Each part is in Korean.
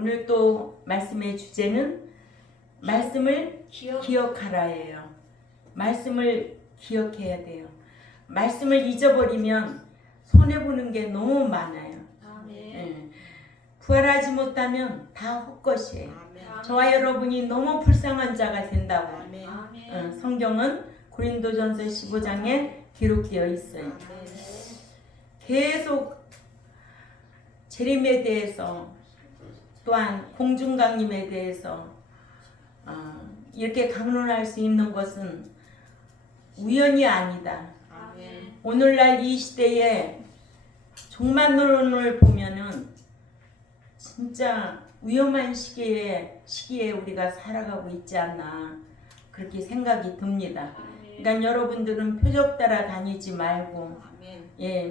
오늘 또 말씀의 주제는 말씀을 기억하라예요. 말씀을 기억해야 돼요. 말씀을 잊어버리면 손해보는 게 너무 많아요. 예. 부활하지 못하면 다 헛것이에요. 저와 여러분이 너무 불쌍한 자가 된다고 성경은 고린도전서 15장에 기록되어 있어요. 계속 재림에 대해서 또한 공중강림에 대해서 이렇게 강론할 수 있는 것은 우연이 아니다. 오늘날 이 시대에 종말론을 보면은 진짜 위험한 시기에 우리가 살아가고 있지 않나 그렇게 생각이 듭니다. 그러니까 여러분들은 표적 따라 다니지 말고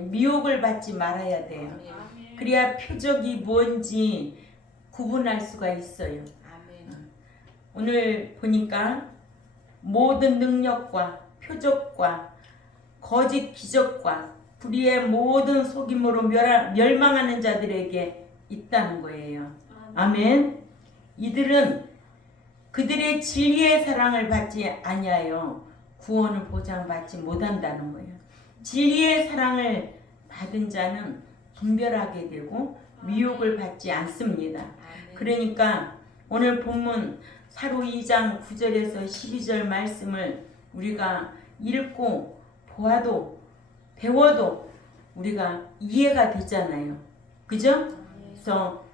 미혹을 받지 말아야 돼요. 그래야 표적이 뭔지 구분할 수가 있어요. 오늘 보니까 모든 능력과 표적과 거짓 기적과 불의의 모든 속임으로 멸망하는 자들에게 있다는 거예요. 아멘. 이들은 그들의 진리의 사랑을 받지 아니하여 구원을 보장받지 못한다는 거예요. 진리의 사랑을 받은 자는 분별하게 되고 미혹을 받지 않습니다. 그러니까 오늘 본문 사로 2장 9절에서 12절 말씀을 우리가 읽고 보아도 배워도 우리가 이해가 되잖아요. 그죠? 그래서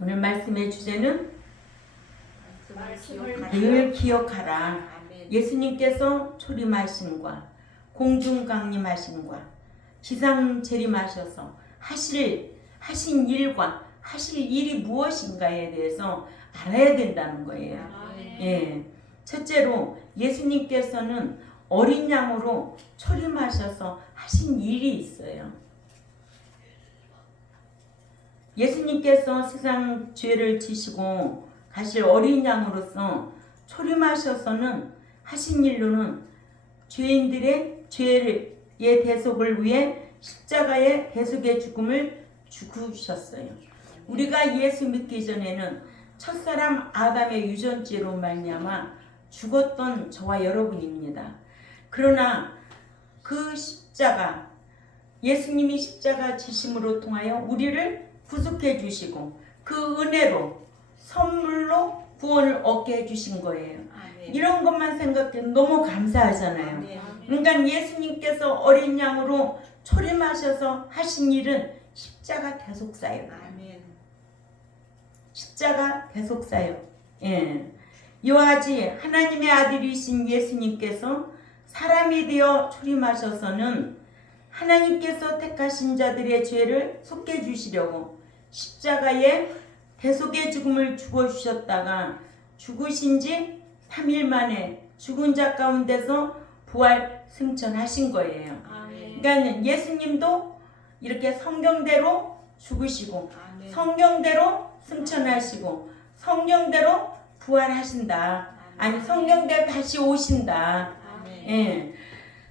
오늘 말씀의 주제는 늘 기억하라. 예수님께서 초림하심과 공중 강림하심과 지상 재림하셔서 하신 일과 하실 일이 무엇인가에 대해서 알아야 된다는 거예요. 예. 첫째로 예수님께서는 어린 양으로 초림하셔서 하신 일이 있어요. 예수님께서 세상 죄를 지시고 가실 어린 양으로서 초림하셔서는 하신 일로는 죄인들의 죄의 대속을 위해 십자가의 대속의 죽음을 죽으셨어요. 우리가 예수 믿기 전에는 첫사람 아담의 유전죄로 말미암아 죽었던 저와 여러분입니다. 그러나 그 십자가, 예수님이 십자가 지심으로 통하여 우리를 구속해 주시고 그 은혜로 선물로 구원을 얻게 해주신 거예요. 이런 것만 생각해도 너무 감사하잖아요. 그러니까 예수님께서 어린 양으로 초림하셔서 하신 일은 십자가 대속사예요. 십자가 대속사예요. 예. 이와 같이 하나님의 아들이신 예수님께서 사람이 되어 초림하셔서는 하나님께서 택하신 자들의 죄를 속해 주시려고 십자가에 대속의 죽음을 죽어주셨다가 죽으신 지 3일 만에 죽은 자 가운데서 부활 승천하신 거예요. 그러니까 예수님도 이렇게 성경대로 죽으시고 성경대로 승천하시고 성경대로 부활하신다. 아니 성경대로 다시 오신다. 예.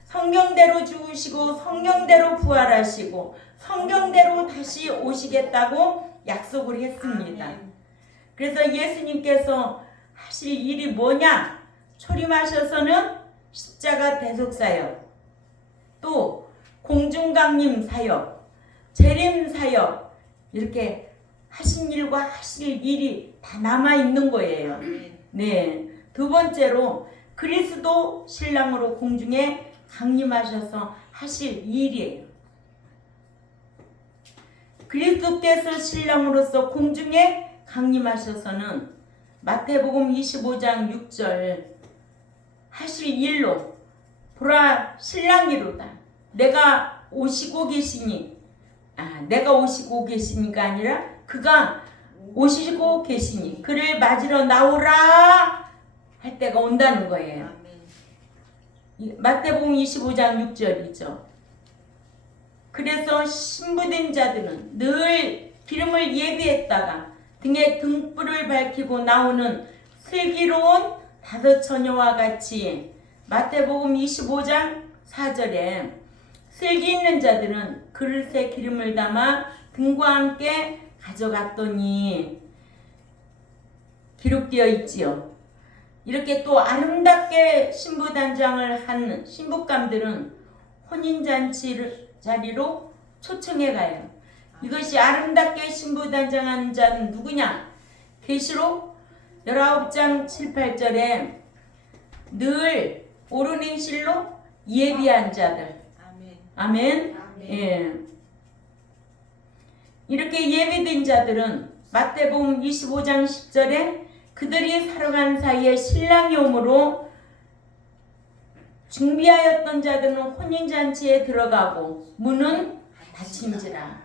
성경대로 죽으시고 성경대로 부활하시고 성경대로 다시 오시겠다고 약속을 했습니다. 그래서 예수님께서 하실 일이 뭐냐? 초림하셔서는 십자가 대속사역, 또 공중강림 사역, 재림 사역 이렇게 하신 일과 하실 일이 다 남아있는 거예요. 네. 두 번째로 그리스도 신랑으로 공중에 강림하셔서 하실 일이에요. 그리스도께서 신랑으로서 공중에 강림하셔서는 마태복음 25장 6절 하실 일로 보라 신랑이로다. 내가 오시고 계시니 내가 오시고 계시니가 아니라 그가 오시고 계시니 그를 맞으러 나오라 할 때가 온다는 거예요. 마태복음 25장 6절이죠. 그래서 신부된 자들은 늘 기름을 예비했다가 등에 등불을 밝히고 나오는 슬기로운 다섯 처녀와 같이 마태복음 25장 4절에 슬기 있는 자들은 그릇에 기름을 담아 등과 함께 가져갔더니 기록되어 있지요. 이렇게 또 아름답게 신부단장을 한 신부감들은 혼인잔치 자리로 초청해 가요. 이것이 아름답게 신부단장한 자는 누구냐? 계시록 19장 7, 8절에 늘 옳은 행실로 예비한 자들. 아멘. 예. 이렇게 예비된 자들은 마태복음 25장 10절에 그들이 살아간 사이에 신랑이 오므로 준비하였던 자들은 혼인잔치에 들어가고 문은 닫힌지라.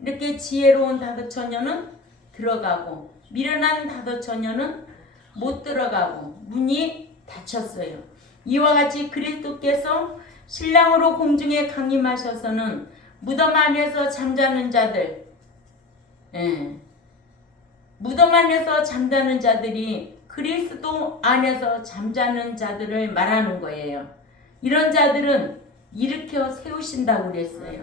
이렇게 지혜로운 다섯 처녀는 들어가고 미련한 다섯 처녀는 못 들어가고 문이 닫혔어요. 이와 같이 그리스도께서 신랑으로 공중에 강림하셔서는 무덤 안에서 잠자는 자들, 무덤 안에서 잠자는 자들이 그리스도 안에서 잠자는 자들을 말하는 거예요. 이런 자들은 일으켜 세우신다고 그랬어요.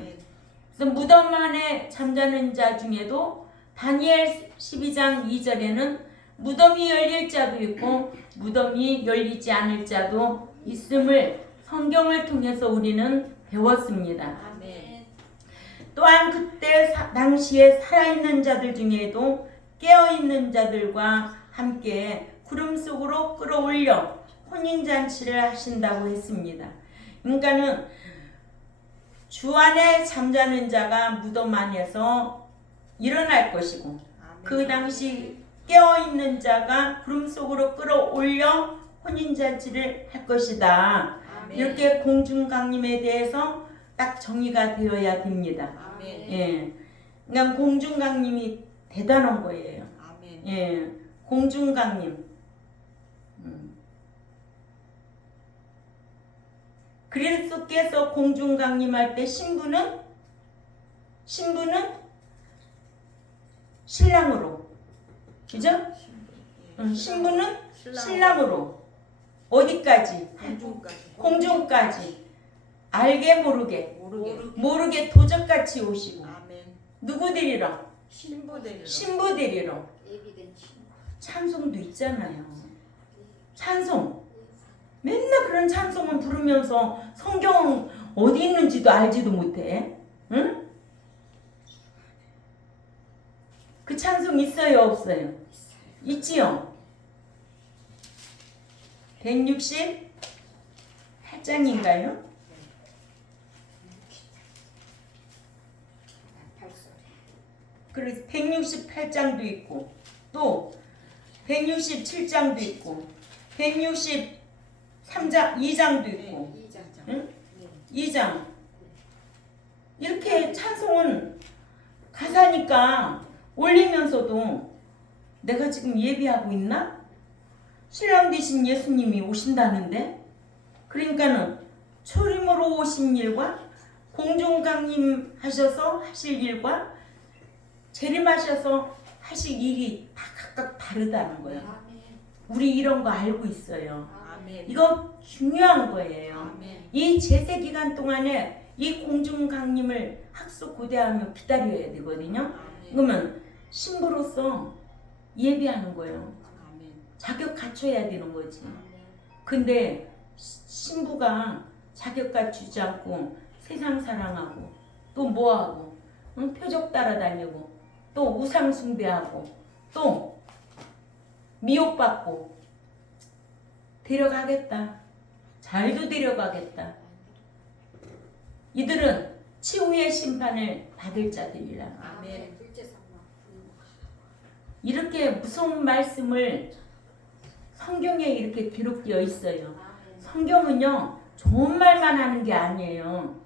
그래서 무덤 안에 잠자는 자 중에도 다니엘 12장 2절에는 무덤이 열릴 자도 있고 무덤이 열리지 않을 자도 있음을 성경을 통해서 우리는 배웠습니다. 또한 그때 당시에 살아있는 자들 중에도 깨어있는 자들과 함께 구름 속으로 끌어올려 혼인잔치를 하신다고 했습니다. 그러니까는 주 안에 잠자는 자가 무덤 안에서 일어날 것이고 그 당시 깨어있는 자가 구름 속으로 끌어올려 혼인잔치를 할 것이다. 이렇게 공중강림에 대해서 딱 정의가 되어야 됩니다. 예, 그러니까 공중강림이 대단한 거예요. 예, 공중강림. 그리스도께서 공중강림할 때 신부는 신랑으로, 그죠? 신부는 신랑으로 어디까지? 공중까지. 알게 모르게 도적같이 오시고. 누구 데리러? 신부 데리러. 찬송도 있잖아요. 찬송. 맨날 그런 찬송을 부르면서 성경 어디 있는지도 알지도 못해. 응? 그 찬송 있어요, 없어요? 있지요? 168장인가요? 그래서 168장도 있고 또 167장도 있고 163장 2장도 있고 응? 2장 이렇게 찬송은 가사니까 올리면서도 내가 지금 예비하고 있나? 신랑 되신 예수님이 오신다는데 그러니까는 초림으로 오신 일과 공중강림하셔서 하실 일과 재림하셔서 하실 일이 다 각각 다르다는 거예요. 우리 이런 거 알고 있어요. 이거 중요한 거예요. 이 제세 기간 동안에 이 공중강림을 학수고대하며 기다려야 되거든요. 그러면 신부로서 예비하는 거예요. 자격 갖춰야 되는 거지. 근데 신부가 자격 갖추지 않고 세상 사랑하고 또 뭐하고 표적 따라다니고 또 우상 숭배하고 또 미혹받고 데려가겠다. 잘도 데려가겠다. 이들은 치유의 심판을 받을 자들이라. 이렇게 무서운 말씀을 성경에 이렇게 기록되어 있어요. 성경은요 좋은 말만 하는 게 아니에요.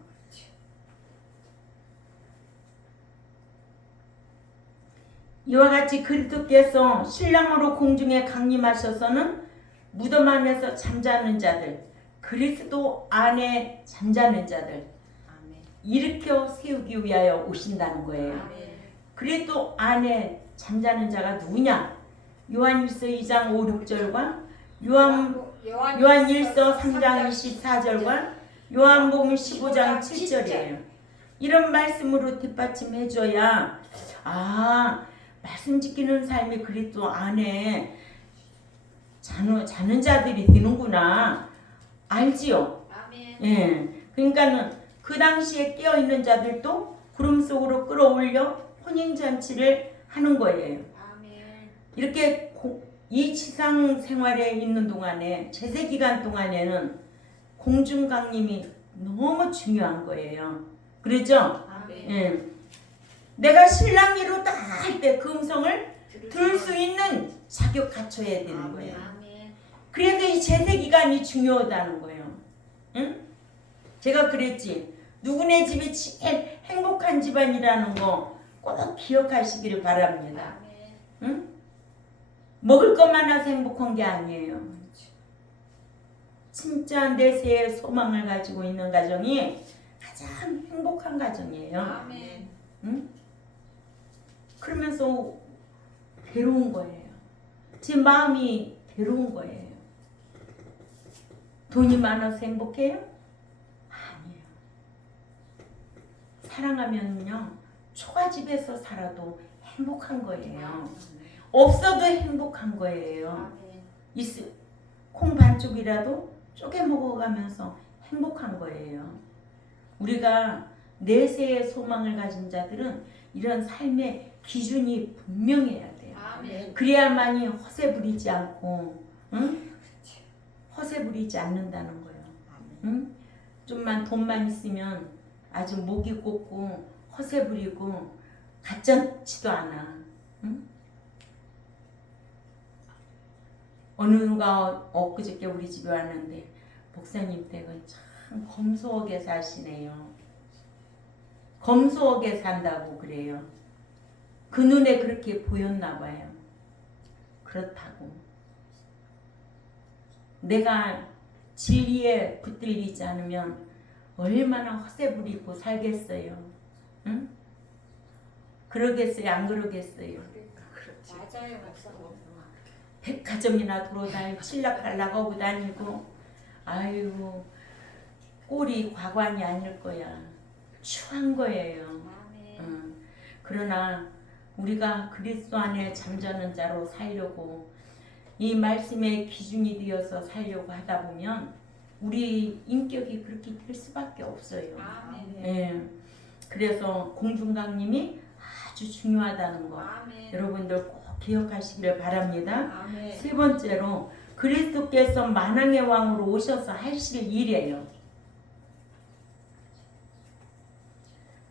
이와 같이 그리스도께서 신랑으로 공중에 강림하셔서는 무덤 안에서 잠자는 자들, 그리스도 안에 잠자는 자들 일으켜 세우기 위하여 오신다는 거예요. 그리스도 안에 잠자는 자가 누구냐? 요한일서 2장 5, 6절과 요한일서 3장 24절과 요한복음 15장 7절이에요. 이런 말씀으로 뒷받침해줘야 아, 말씀 지키는 삶이 그리스도 안에 자는 자들이 되는구나. 알지요? 아멘. 예. 그러니까는 그 당시에 깨어 있는 자들도 구름 속으로 끌어올려 혼인잔치를 하는 거예요. 아멘. 이렇게 이 지상 생활에 있는 동안에 제세 기간 동안에는 공중강림이 너무 중요한 거예요. 그렇죠? 아멘. 예. 내가 신랑이로 다 할 때 그 음성을 들을 수 있는 자격 갖춰야 되는 거예요. 아멘. 그래서 이 제세 기간이 중요하다는 거예요. 응? 제가 그랬지. 누구네 집이 제일 행복한 집안이라는 거 꼭 기억하시기를 바랍니다. 아멘. 응? 먹을 것만 해서 행복한 게 아니에요. 진짜 내세의 소망을 가지고 있는 가정이 가장 행복한 가정이에요. 아멘. 응? 그러면서 괴로운 거예요. 제 마음이 괴로운 거예요. 돈이 많아서 행복해요? 아니에요. 사랑하면요, 초가집에서 살아도 행복한 거예요. 없어도 행복한 거예요. 아멘. 콩 반쪽이라도 쪼개 먹어가면서 행복한 거예요. 우리가 내세의 소망을 가진 자들은 이런 삶의 기준이 분명해야 돼요. 아멘. 그래야만이 허세 부리지 않고, 응? 허세 부리지 않는다는 거예요. 응? 좀만 돈만 있으면 아주 목이 꽂고 허세 부리고 가짜치도 않아. 응? 어느 누가 엊그저께 우리 집에 왔는데 목사님 댁은 참 검소하게 사시네요. 검소하게 산다고 그래요. 그 눈에 그렇게 보였나 봐요. 그렇다고. 내가 진리에 붙들리지 않으면 얼마나 허세 부리고 살겠어요. 응? 그러겠어요? 안 그러겠어요? 맞아요, 목사님. 백화점이나 돌아다니고 칠락달락하고 다니고 아유 꼴이 과관이 아닐 거야. 추한 거예요. 아멘. 그러나 우리가 그리스도 안에 잠자는 자로 살려고 이 말씀의 기준이 되어서 살려고 하다 보면 우리 인격이 그렇게 될 수밖에 없어요. 아멘. 예. 그래서 공중강림이 아주 중요하다는 거 아멘. 여러분들 꼭 기억하시기를 바랍니다. 아멘. 세 번째로 그리스도께서 만왕의 왕으로 오셔서 하실 일이에요.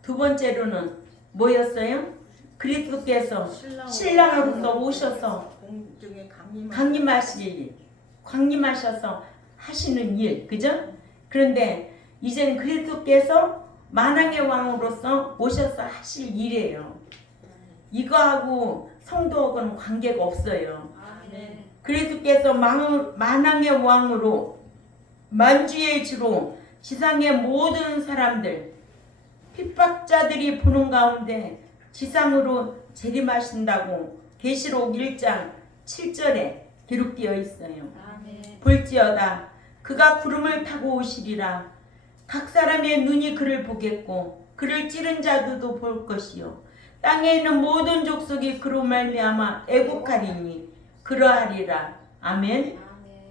두 번째로는 뭐였어요? 그리스도께서 신랑으로서 오셔서 공중에 강림하실 일, 강림하셔서 하시는 일, 그죠? 그런데 이젠 그리스도께서 만왕의 왕으로서 오셔서 하실 일이에요. 이거하고 성도하고는 관계가 없어요. 아멘. 그리스도께서 만왕의 왕으로 만주의 주로 지상의 모든 사람들 핍박자들이 보는 가운데 지상으로 재림하신다고 계시록 1장 7절에 기록되어 있어요. 아멘. 볼지어다 그가 구름을 타고 오시리라. 각 사람의 눈이 그를 보겠고 그를 찌른 자들도 볼 것이요 땅에 있는 모든 족속이 그로 말미암아 애곡하리니 그러하리라. 아멘. 아멘.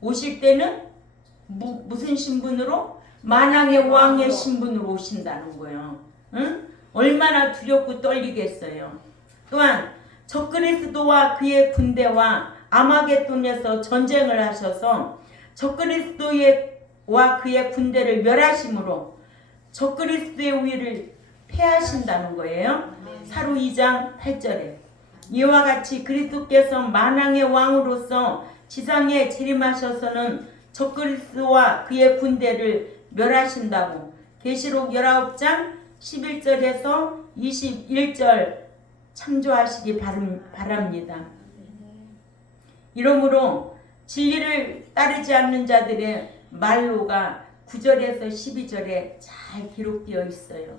오실 때는 무슨 신분으로? 만왕의 왕의 신분으로 오신다는 거예요. 응? 얼마나 두렵고 떨리겠어요. 또한 적그리스도와 그의 군대와 아마겟돈에서 전쟁을 하셔서 적그리스도와 그의 군대를 멸하심으로 적그리스도의 우위를 패하신다는 거예요. 사로 2장 8절에 이와 같이 그리스도께서 만왕의 왕으로서 지상에 재림하셔서는 적그리스도와 그의 군대를 멸하신다고 계시록 19장 11절에서 21절 참조하시기 바랍니다. 이러므로 진리를 따르지 않는 자들의 말로가 9절에서 12절에 잘 기록되어 있어요.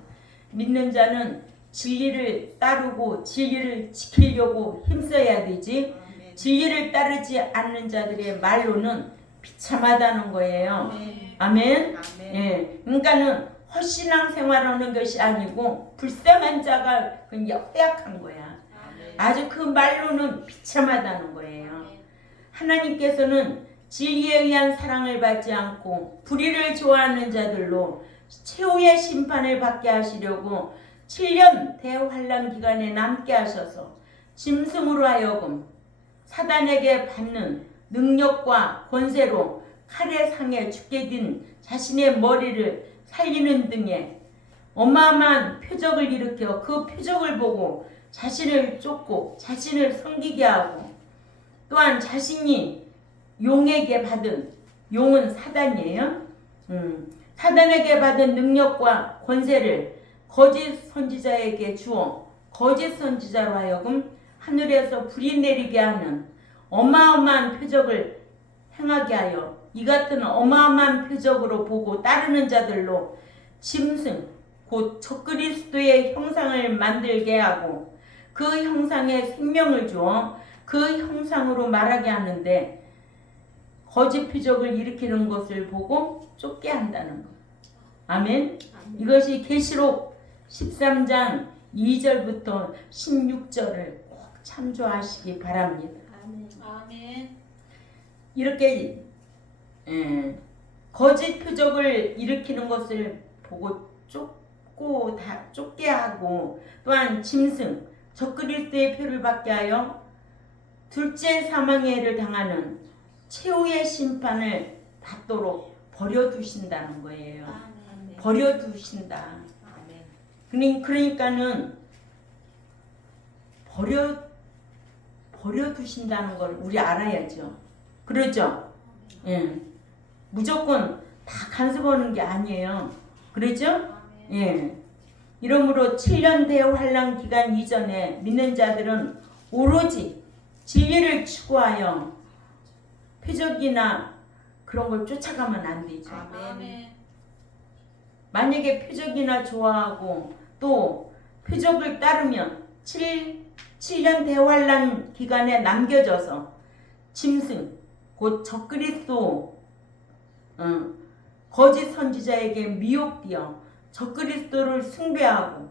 믿는 자는 진리를 따르고 진리를 지키려고 힘써야 되지 진리를 따르지 않는 자들의 말로는 비참하다는 거예요. 아멘. 예. 그러니까는 허신앙 생활하는 것이 아니고 불쌍한 자가 그냥 허약한 거야. 아멘. 아주 그 말로는 비참하다는 거예요. 아멘. 하나님께서는 진리에 의한 사랑을 받지 않고 불의를 좋아하는 자들로 최후의 심판을 받게 하시려고 7년 대환란 기간에 남게 하셔서 짐승으로 하여금 사단에게 받는 능력과 권세로 칼의 상에 죽게 된 자신의 머리를 살리는 등의 어마어마한 표적을 일으켜 그 표적을 보고 자신을 쫓고 자신을 섬기게 하고 또한 자신이 용에게 받은 용은 사단이에요. 사단에게 받은 능력과 권세를 거짓 선지자에게 주어 거짓 선지자로 하여금 하늘에서 불이 내리게 하는 어마어마한 표적을 행하게 하여 이 같은 어마어마한 표적으로 보고 따르는 자들로 짐승 곧 적그리스도의 형상을 만들게 하고 그 형상에 생명을 주어 그 형상으로 말하게 하는데 거짓 표적을 일으키는 것을 보고 쫓게 한다는 것. 아멘. 이것이 계시록 13장 2절부터 16절을 꼭 참조하시기 바랍니다. 아멘. 이렇게 거짓 표적을 일으키는 것을 보고 쫓게 하고 또한 짐승 적그리스도의 표를 받게 하여 둘째 사망의 해를 당하는 최후의 심판을 받도록 버려두신다는 거예요. 아멘. 버려두신다. 아멘. 그러니까는 버려두신다는 걸 우리 알아야죠. 그러죠? 예. 무조건 다 간섭하는 게 아니에요. 그러죠? 아멘. 예. 이러므로 7년 대환란 기간 이전에 믿는 자들은 오로지 진리를 추구하여 표적이나 그런 걸 쫓아가면 안 되죠. 아멘. 만약에 표적이나 좋아하고 또 표적을 따르면 7년 대환란 기간에 남겨져서 짐승 곧 적그리스도 거짓 선지자에게 미혹되어 적그리스도를 숭배하고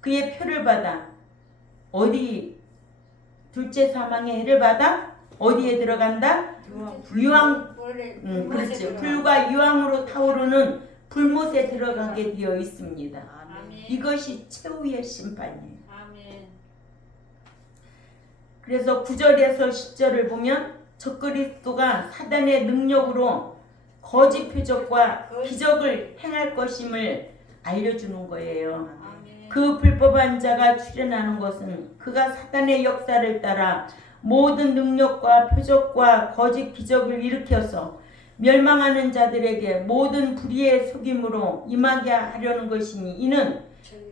그의 표를 받아 어디 둘째 사망의 해를 받아 어디에 들어간다? 유황 그렇죠. 불과 유황으로 타오르는 불못에 들어가게 되어 있습니다. 아멘. 이것이 최후의 심판이에요. 아멘. 그래서 9절에서 10절을 보면 적그리스도가 사단의 능력으로 거짓 표적과 기적을 행할 것임을 알려주는 거예요. 아멘. 그 불법한 자가 출현하는 것은 그가 사단의 역사를 따라 모든 능력과 표적과 거짓 기적을 일으켜서 멸망하는 자들에게 모든 불의의 속임으로 임하게 하려는 것이니 이는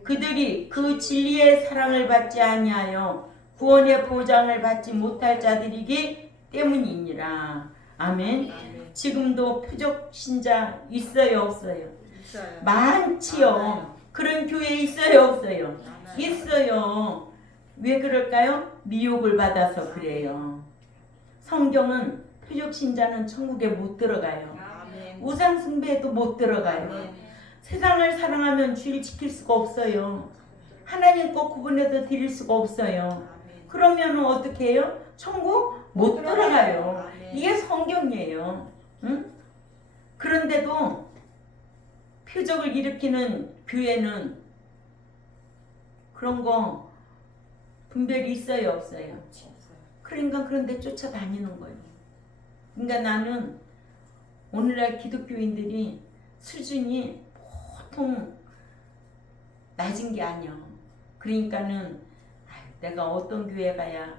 그들이 그 진리의 사랑을 받지 아니하여 구원의 보장을 받지 못할 자들이기 때문이니라. 아멘. 지금도 표적 신자 있어요, 없어요? 있어요. 많지요. 그런 교회 있어요, 없어요? 있어요. 왜 그럴까요? 미혹을 받아서 그래요. 성경은 표적 신자는 천국에 못 들어가요. 아멘. 우상 숭배에도 못 들어가요. 아멘. 세상을 사랑하면 주일 지킬 수가 없어요. 하나님 것 구분해서 드릴 수가 없어요. 그러면 어떻게 해요? 천국 못 들어가요. 이게 성경이에요. 응? 그런데도 표적을 일으키는 교회는 그런 거 분별이 있어요, 없어요? 그러니까 그런데 쫓아다니는 거예요. 그러니까 나는 오늘날 기독교인들이 수준이 보통 낮은 게 아니야. 그러니까는 내가 어떤 교회 가야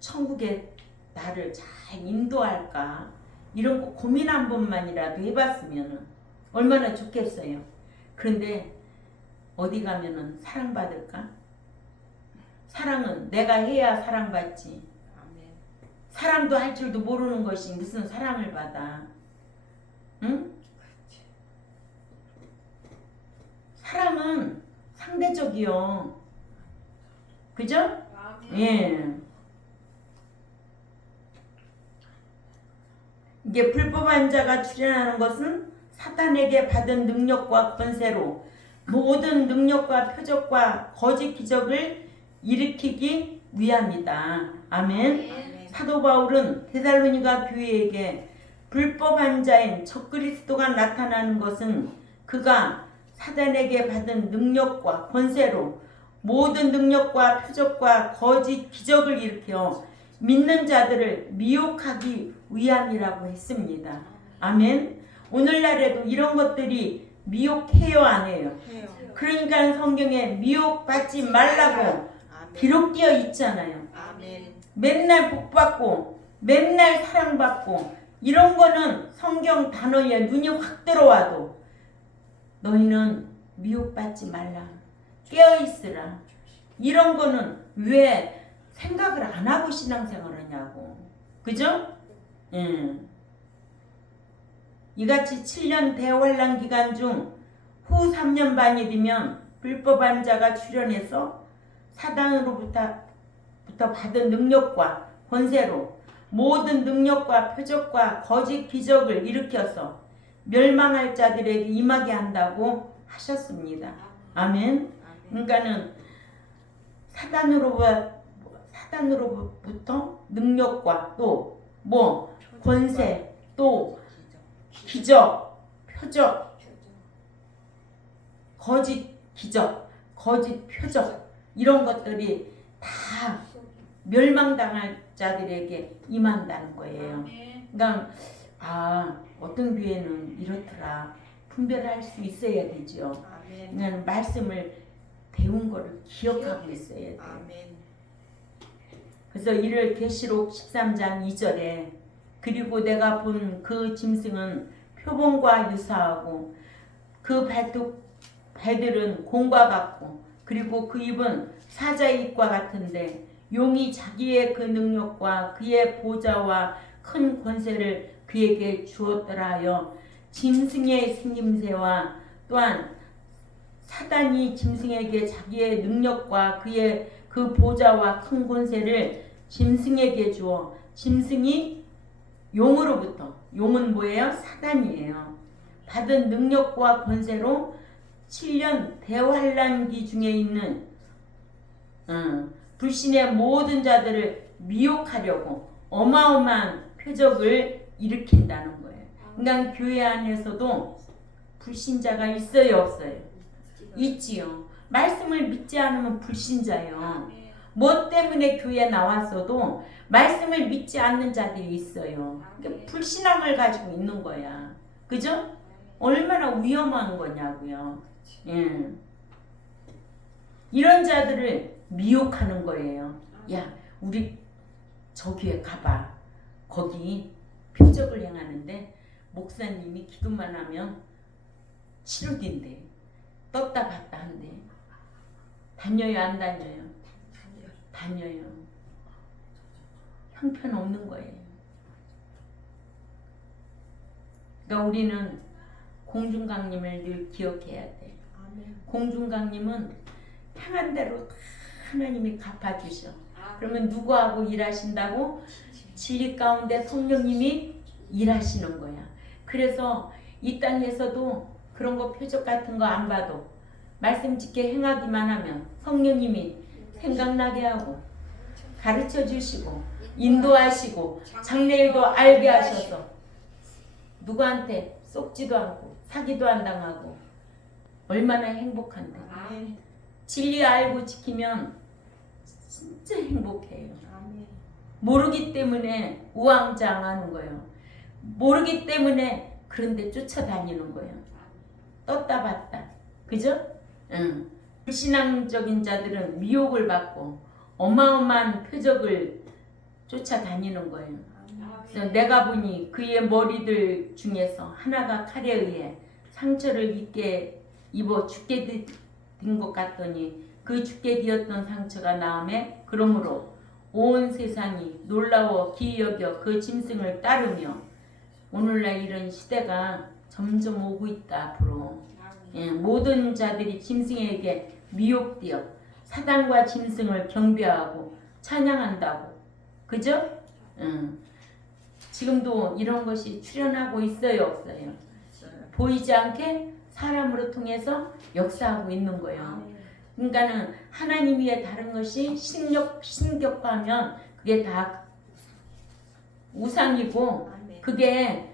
천국에 나를 잘 인도할까 이런 거 고민 한 번만이라도 해봤으면 얼마나 좋겠어요. 그런데 어디 가면은 사랑받을까? 사랑은 내가 해야 사랑받지. 사랑도 할 줄도 모르는 것이 무슨 사랑을 받아. 응? 사랑은 상대적이요. 그죠? 아멘. 예. 이게 불법한 자가 출현하는 것은 사단에게 받은 능력과 권세로 모든 능력과 표적과 거짓 기적을 일으키기 위함이다. 아멘. 사도 바울은 데살로니가 교회에게 불법한 자인 적그리스도가 나타나는 것은 그가 사단에게 받은 능력과 권세로 모든 능력과 표적과 거짓 기적을 일으켜 믿는 자들을 미혹하기 위함이라고 했습니다. 아멘. 오늘날에도 이런 것들이 미혹해요, 안 해요? 해요. 그러니까 성경에 미혹받지 말라고 아멘. 기록되어 있잖아요. 아멘. 맨날 복받고 맨날 사랑받고 이런 거는 성경 단어에 눈이 확 들어와도 너희는 미혹받지 말라. 깨어있으라. 이런 거는 왜 생각을 안 하고 신앙생활을 하냐고. 그죠? 이같이 7년 대환란 기간 중 후 3년 반이 되면 불법한 자가 출현해서 사단으로부터 받은 능력과 권세로 모든 능력과 표적과 거짓 기적을 일으켜서 멸망할 자들에게 임하게 한다고 하셨습니다. 아멘. 그러니까는 사단으로부터 능력과 또 권세 또 기적 표적 거짓 기적 거짓 표적 이런 것들이 다 멸망당할 자들에게 임한다는 거예요. 그러니까 어떤 교회는 이렇더라 분별할 수 있어야 되죠. 그냥 말씀을 배운 거를 기억하고 있어야 돼요. 그래서 이를 계시록 13장 2절에 그리고 내가 본 그 짐승은 표범과 유사하고 그 발들은 곰과 같고 그리고 그 입은 사자의 입과 같은데 용이 자기의 그 능력과 그의 보좌와 큰 권세를 그에게 주었더라 하여 짐승의 생김새와 또한 사단이 짐승에게 자기의 능력과 그의 그 보좌와 큰 권세를 짐승에게 주어 짐승이 용으로부터 용은 뭐예요? 사단이에요. 받은 능력과 권세로 7년 대환란기 중에 있는 불신의 모든 자들을 미혹하려고 어마어마한 표적을 일으킨다는 거예요. 그러니까 교회 안에서도 불신자가 있어요, 없어요? 있지요. 말씀을 믿지 않으면 불신자예요. 뭐 때문에 교회에 나왔어도 말씀을 믿지 않는 자들이 있어요. 그러니까 불신앙을 가지고 있는 거야. 그죠? 얼마나 위험한 거냐고요. 이런 자들을 미혹하는 거예요. 야, 우리 저 교회 가봐. 거기 표적을 행하는데 목사님이 기도만 하면 치료된대. 떴다 갔다 한대. 다녀요, 안 다녀요? 다녀요. 형편없는 거예요. 그러니까 우리는 공중강림을 늘 기억해야 돼. 공중강림은 향한 대로 하나님이 갚아주셔. 그러면 누구하고 일하신다고? 진리 가운데 성령님이 일하시는 거야. 그래서 이 땅에서도 그런 거 표적 같은 거 안 봐도 말씀 짓게 행하기만 하면 성령님이 생각나게 하고 가르쳐 주시고 인도하시고 장래일도 알게 하셔서 누구한테 속지도 않고 사기도 안 당하고 얼마나 행복한데. 진리 알고 지키면 진짜 행복해요. 모르기 때문에 우왕좌왕하는 거예요. 모르기 때문에 그런데 쫓아다니는 거예요. 떴다 봤다. 그죠? 불신앙적인 자들은 미혹을 받고 어마어마한 표적을 쫓아다니는 거예요. 그래서 내가 보니 그의 머리들 중에서 하나가 칼에 의해 상처를 입어 죽게 된 것 같더니 그 죽게 되었던 상처가 나음에 그러므로 온 세상이 놀라워 기이 여겨 그 짐승을 따르며 오늘날 이런 시대가 점점 오고 있다. 앞으로 모든 자들이 짐승에게 미혹되어 사단과 짐승을 경배하고 찬양한다고. 그죠? 지금도 이런 것이 출현하고 있어요, 없어요? 보이지 않게 사람으로 통해서 역사하고 있는 거예요. 그러니까는 하나님 위에 다른 것이 신격화하면 그게 다 우상이고 그게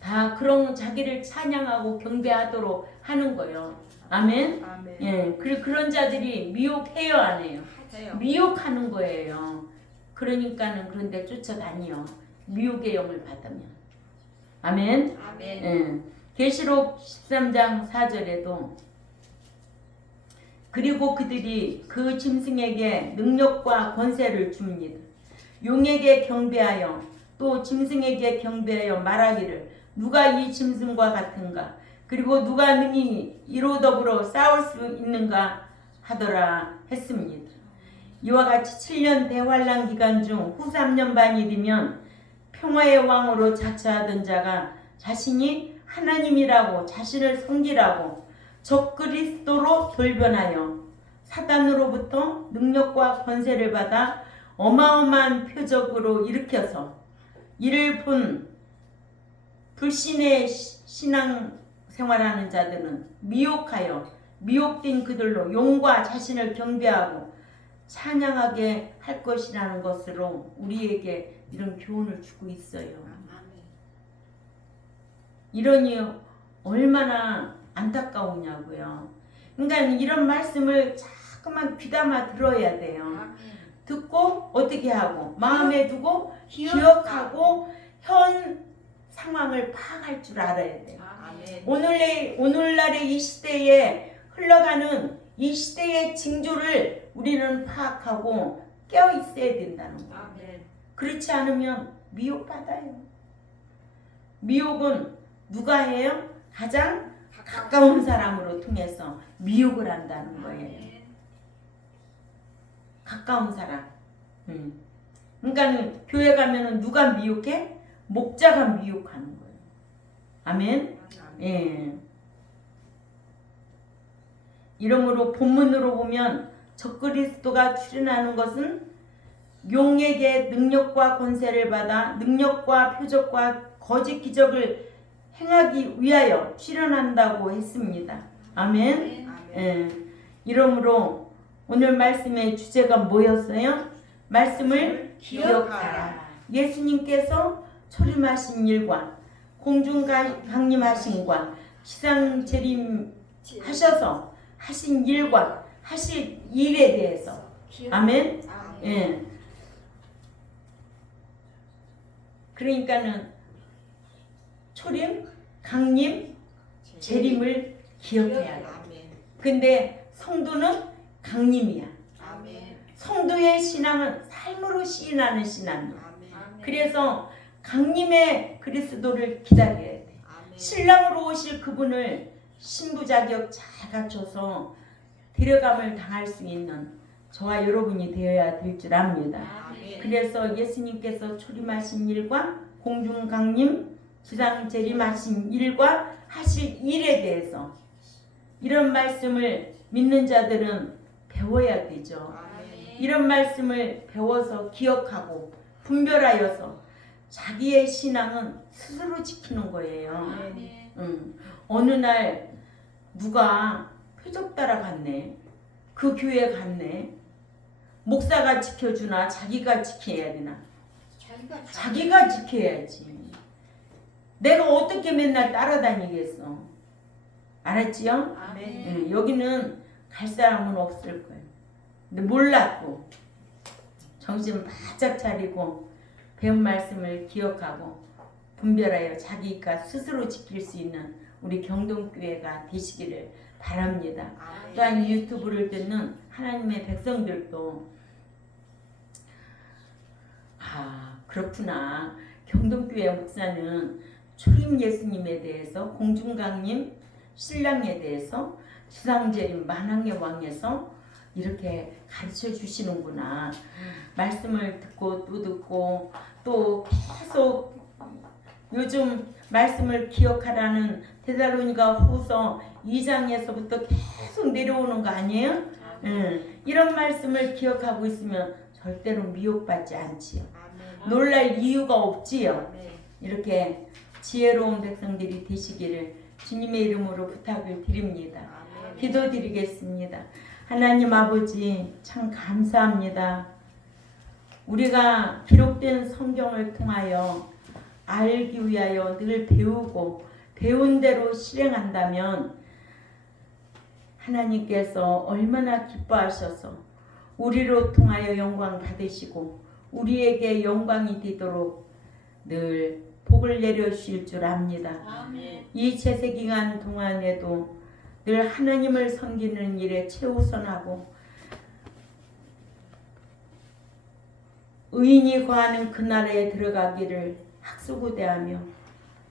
다 그런 자기를 찬양하고 경배하도록 하는 거예요. 아멘. 아멘. 예, 그런 자들이 미혹해요, 안 해요? 해요. 미혹하는 거예요. 그러니까는 그런데 쫓아다니요. 미혹의 영을 받으면. 아멘. 아멘. 예. 계시록 13장 4절에도 그리고 그들이 그 짐승에게 능력과 권세를 줍니다. 용에게 경배하여 또 짐승에게 경배하여 말하기를 누가 이 짐승과 같은가 그리고 누가 능히 이로 더불어 싸울 수 있는가 하더라 했습니다. 이와 같이 7년 대환란 기간 중 후 3년 반이 되면 평화의 왕으로 자처하던 자가 자신이 하나님이라고 자신을 섬기라고 적그리스도로 돌변하여 사단으로부터 능력과 권세를 받아 어마어마한 표적으로 일으켜서 이를 본 불신의 신앙 생활하는 자들은 미혹하여 미혹된 그들로 용과 자신을 경배하고 찬양하게 할 것이라는 것으로 우리에게 이런 교훈을 주고 있어요. 이러니 얼마나 안타까우냐고요. 그러니까 이런 말씀을 자꾸만 귀담아 들어야 돼요. 듣고 어떻게 하고 마음에 두고 기억하고 현 상황을 파악할 줄 알아야 돼요. 오늘날의 이 시대에 흘러가는 이 시대의 징조를 우리는 파악하고 깨어 있어야 된다는 거예요. 그렇지 않으면 미혹받아요. 미혹은 누가 해요? 가장 가까운 사람으로 통해서 미혹을 한다는 거예요. 가까운 사람. 그러니까 교회 가면은 누가 미혹해? 목자가 미혹하는 거예요. 아멘. 예. 이러므로 본문으로 보면 적그리스도가 출현하는 것은 용에게 능력과 권세를 받아 능력과 표적과 거짓 기적을 행하기 위하여 출현한다고 했습니다. 아멘. 예. 이러므로 오늘 말씀의 주제가 뭐였어요? 말씀을 기억하라. 예수님께서 초림하신 일과 공중 강림하신과 지상 재림하셔서 하신 일과 하실 일에 대해서 아멘. 예. 그러니까는 초림, 강림, 재림을 기억해야 돼. 근데 성도는 강림이야. 성도의 신앙은 삶으로 시인하는 신앙이야. 그래서 강림의 그리스도를 기다려야 돼. 신랑으로 오실 그분을 신부 자격 잘 갖춰서 데려감을 당할 수 있는 저와 여러분이 되어야 될 줄 압니다. 그래서 예수님께서 초림하신 일과 공중 강림, 지상 재림하신 일과 하실 일에 대해서 이런 말씀을 믿는 자들은 배워야 되죠. 이런 말씀을 배워서 기억하고 분별하여서 자기의 신앙은 스스로 지키는 거예요. 어느 날 누가 표적 따라 갔네. 그 교회 갔네. 목사가 지켜주나 자기가 지켜야 되나? 자기가 지켜야지. 내가 어떻게 맨날 따라다니겠어? 알았지요? 여기는 갈 사람은 없을 거예요. 근데 몰랐고 정신 바짝 차리고 배운 말씀을 기억하고 분별하여 자기가 스스로 지킬 수 있는 우리 경동교회가 되시기를 바랍니다. 또한 유튜브를 듣는 하나님의 백성들도 그렇구나. 경동교회 목사는 초림 예수님에 대해서 공중강림 신랑에 대해서 지상재림 만왕의 왕에서 이렇게 가르쳐 주시는구나. 말씀을 듣고 또 듣고 또 계속 요즘 말씀을 기억하라는 데살로니가 후서 2장에서부터 계속 내려오는 거 아니에요? 이런 말씀을 기억하고 있으면 절대로 미혹받지 않지요. 놀랄 이유가 없지요. 이렇게 지혜로운 백성들이 되시기를 주님의 이름으로 부탁을 드립니다. 기도드리겠습니다. 하나님 아버지 참 감사합니다. 우리가 기록된 성경을 통하여 알기 위하여 늘 배우고 배운 대로 실행한다면 하나님께서 얼마나 기뻐하셔서 우리로 통하여 영광 받으시고 우리에게 영광이 되도록 늘 복을 내려주실 줄 압니다. 아멘. 이 제세기간 동안에도 늘 하나님을 섬기는 일에 최우선하고 의인이 거하는 그 나라에 들어가기를 학수고대하며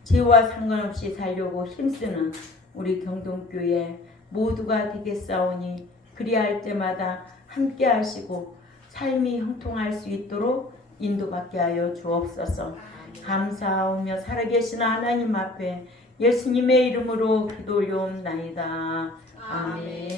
죄와 상관없이 살려고 힘쓰는 우리 경동교회 모두가 되겠사오니 그리할 때마다 함께 하시고 삶이 형통할 수 있도록 인도받게 하여 주옵소서. 감사하며 살아계신 하나님 앞에 예수님의 이름으로 기도 올려옵나이다. 아멘.